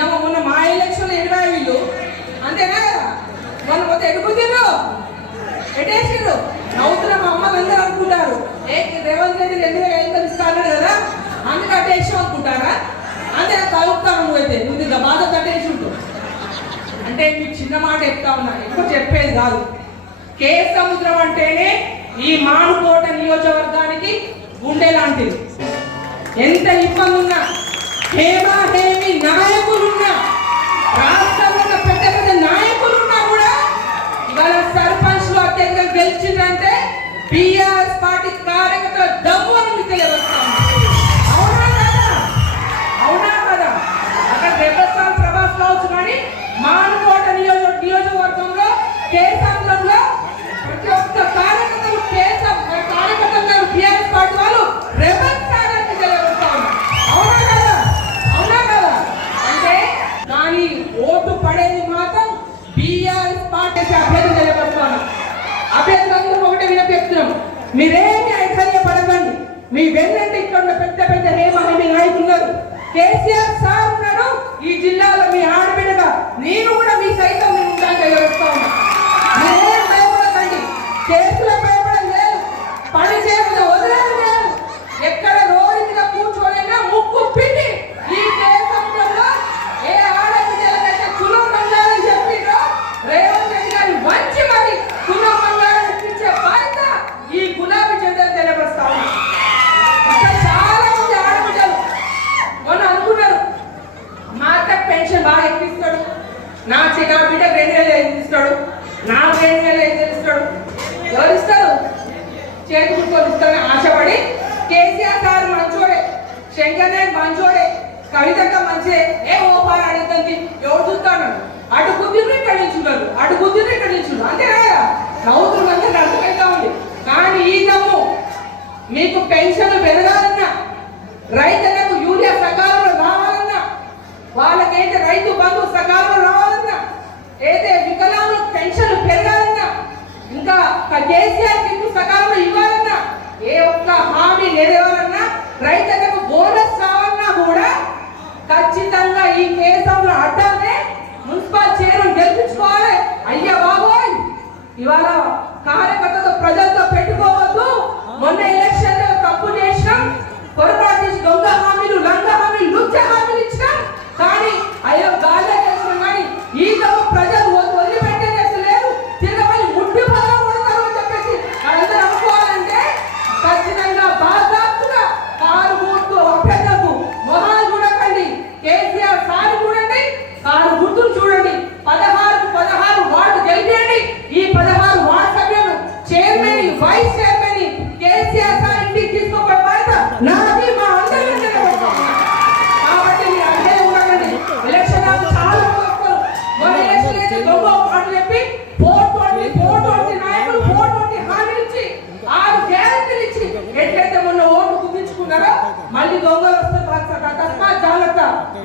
ఏమో మొన్న మా ఎలక్షన్ ఇరవై వీళ్ళు అంతేనా? కదా మొన్న పోతే ఎడుకుతుండ్రు ఎటేసిండ్రు నవ్వుతున్న మా అమ్మలు అందరూ అనుకుంటారు. ఏ రేవంత్ రెడ్డి రెండు వేల ఐదు వందలు ఇస్తాను కదా? అందుకు అటేసి అనుకుంటారా? అంతే కలుపుతాను నువ్వైతే. నువ్వు ఇంకా బాధ కట్టేసి ఉంటావు అంటే మీకు చిన్న మాట చెప్తా ఉన్నా. ఎక్కువ చెప్పేది కాదు. కే సముద్రం అంటేనే ఈ మానుకోట నియోజకవర్గానికి గుండె లాంటిది. ఎంత ఇబ్బంది ఉన్నా. హేమా హే నాయకులున్నా రాష్ట్రంలో ఉన్న పెద్ద పెద్ద నాయకులున్నా కూడా ఇవాళ సర్పంచ్లు అత్యధికంగా గెలిచిందంటే బిఆర్ఎస్ పార్టీ కార్యకర్తల దమ్ము అని మీకు తెలియవస్తా అవునా కదా? అవునా కదా? అక్కడ రెబ్బస్థాన్ ప్రభాస్ కావచ్చు కానీ మానుకోట నియోజక నియోజకవర్గంలో కేసాంధ్రంలో ప్రతి ఒక్క కార్యకర్తలు కేసం కార్యకర్తలు టీఆర్ఎస్ పార్టీ వాళ్ళు రెబ్బస్థానాన్ని తెలియవస్తా ఉన్నారు. అవునా కదా అవునా కదా అంటే కానీ ఓటు పడేది మాత్రం బిఆర్ఎస్ పార్టీ అభ్యర్థి తెలియవస్తాను అభ్యర్థులందరూ ఒకటే వినపెడుతున్నాం మీరేమి ఐశ్వర్యపడకండి. మీ వెన్నంటే ఇక్కడ ఉన్న పెద్ద పెద్ద హేమహేమి నాయకున్నారు. కేసీఆర్ సార్ ఉన్నారు ఈ జిల్లాలో మీ ఆడబిడ్డగా నేను కూడా మీ సైతం ఉంటాను తెలియజేస్తా ఉన్నా మీరేం భయపడకండి కేసుల భయపడం లేదు పని చేయకుండా వదిలేదు లేదు ఎక్కడ రోడ్డు మీద కూర్చోలేనా ముక్కు పిండి ఈ దేశంలో ఏ ఆడబిడ్డలకైతే కులం బంగారం చెప్పిండ్రో రేవంత్ రెడ్డి గారి మంచి మరి కులం బంగారం ఇప్పించే బాధ్యత ఈ గులాబీ జెండా తెలియపరుస్తా ఉన్నా. ఇంకా చాలా మంది ఆడబిడ్డలు మొన్న అనుకున్నారు మా అత్తకు పెన్షన్ బాగా ఎక్కిస్తాడు నా చిన్న బిడ్డ రెండు వేలు ఎక్కిస్తాడు నా రెండు వేలు ఎక్కిస్తాడు ఎవరు ఇస్తారు చేతి గుర్తులు ఆశపడి కేసీఆర్ గారు మంచోడే శంకర్ నాయక్ మంచోడే కవితక్క మంచిదే ఏ ఓపాలు అడుగుతుంది? ఎవరు చూస్తాను అటు బుద్ధిని ఇక్కడ నిల్చున్నారు అటు బుద్ధిని ఇక్కడ నిల్చున్నారు అంతే కదా? నవ్వుతున్నంత అర్థమవుతా ఉంది కానీ ఈ దమ్ము మీకు పెన్షన్ పెరగాలన్నా రైతులకు యూరియా సకాలంలో రావాలన్నా వాళ్ళకైతే రైతు బంధు సకాలంలో రావాలన్నా ఏదైతే వికలాంగులకు పెన్షన్ పెరగాలన్నా ఇంకా కేసీఆర్ కింద సకాలంలో ఇవ్వాలన్నా ఏ ఒక్క హామీ నెరవేరాలన్నా రైతులకు బోనస్ కావాలన్నా కూడా ఖచ్చితంగా ఈ కేసంలో అడ్డానే మున్సిపల్ చైర్మన్ గెలిపించుకోవాలి. అయ్యా బాబోయ్ ఇవాళ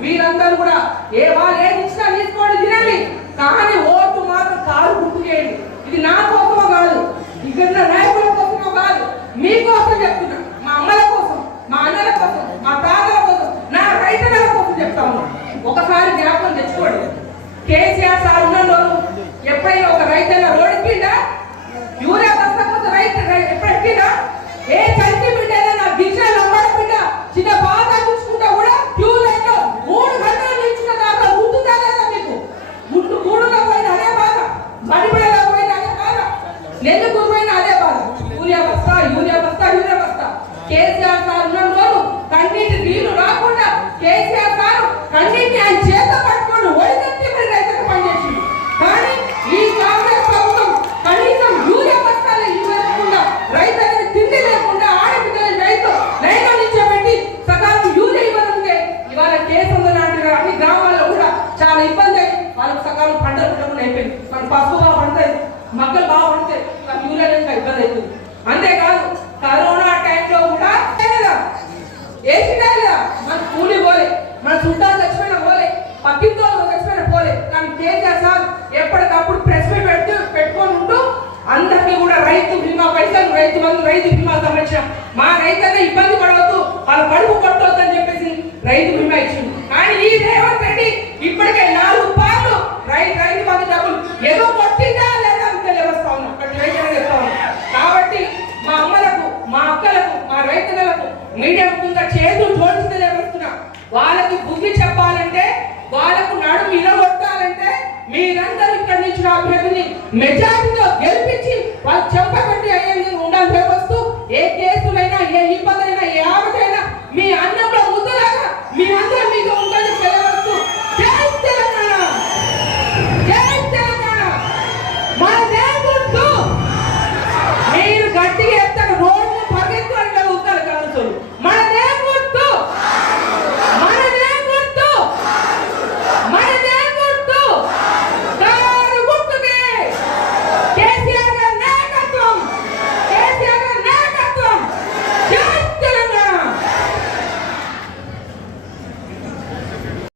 మీరందరూ కూడా ఏ వాళ్ళు ఏది ఇచ్చినా తీసుకోండి తినండి. కానీ ఓటు మాత్రం కారు గుర్తు చేయండి. ఇది నా కోసమో కాదు ఇక్కడ నాయకుల కోసమో కాదు. మీకోసం చెప్తున్నా. మా అమ్మల కోసం మా అన్నల కోసం మా తాతల కోసం నా రైతుల కోసం చెప్తాము ఒకసారి జ్ఞాపకం తెచ్చుకోండి. కేసీఆర్ సార్ ఉన్న రోజు ఎప్పుడైనా ఒక రైతన్న రోడ్డు కింద యూరియా బస్తా కోసం రైతు రై- ఎప్పుడు ఎక్కిందా? ఏ చంటి బిడ్డ అయినా నా గిరిజన లంబాడ బిడ్డ చిన్న బాధ చూసుకుంటా కూడా క్యూ లైన్లో మూడు గంటలు నిల్చున్న దాకా ఉంటుందా లేదా మీకు ముందు మూడులో పోయిన అదే బాధ మడిపడలో పోయిన అదే బాధ నెల్లుకు పోయిన అదే బాధ యూరియా బస్తా యూరియా బస్తా యూరియా బస్తా కేసీఆర్ సార్ ఉన్న కన్నీటి నీళ్ళు రాకుండా కేసీఆర్ సార్ కన్నీటి ఆయన చేత పట్టుకొని ఒడిగట్టి మరి రైతులకు పనిచేసి కానీ ఈ కాంగ్రెస్ ప్రభుత్వం కనీసం యూరియా బస్తాలు ఇవ్వకుండా రైతులకు తిండి లేకుండా ఆడపిల్లలు రైతు లైన్లో నిల్చోబెట్టి సకాలం యూరియా ఇవ్వడంటే ఇవాళ కేసుంది లాంటి అన్ని గ్రామాల్లో కూడా చాలా ఇబ్బంది అయ్యి వాళ్ళకి సకాలం పంటలు పెట్టకుండా అయిపోయింది మన పసుపు బాగా పడతాయి మొక్కలు బాగా పడతాయి యూరియా లేక ఇబ్బంది అవుతుంది. అంతేకాదు రైతు బంధు రైతు బీమా సంరక్షణ మా రైతన్న ఇబ్బంది పడవద్దు వాళ్ళ పడుపు కొట్టవద్దు అని చెప్పేసి రైతు బీమా ఇచ్చింది కానీ ఈ రేవంత్ రెడ్డి ఇప్పటికే నాలుగు పార్లు రైతు రైతు బంధు డబ్బులు ఏదో కొట్టిందా లేదా తెలియవస్తా ఉన్నాం. అక్కడ కాబట్టి మా అమ్మలకు మా అక్కలకు మా రైతులకు మీడియా ముఖ్యంగా చేతులు జోడించి తెలియవస్తున్నా వాళ్ళకి బుద్ధి చెప్పాలంటే వాళ్ళకు నడుము ఇలగొట్టాలంటే మీరందరూ ఇక్కడి నుంచి నా పేరుని మెజారిటీతో గెలిపించి వాళ్ళు చెప్పబెట్టి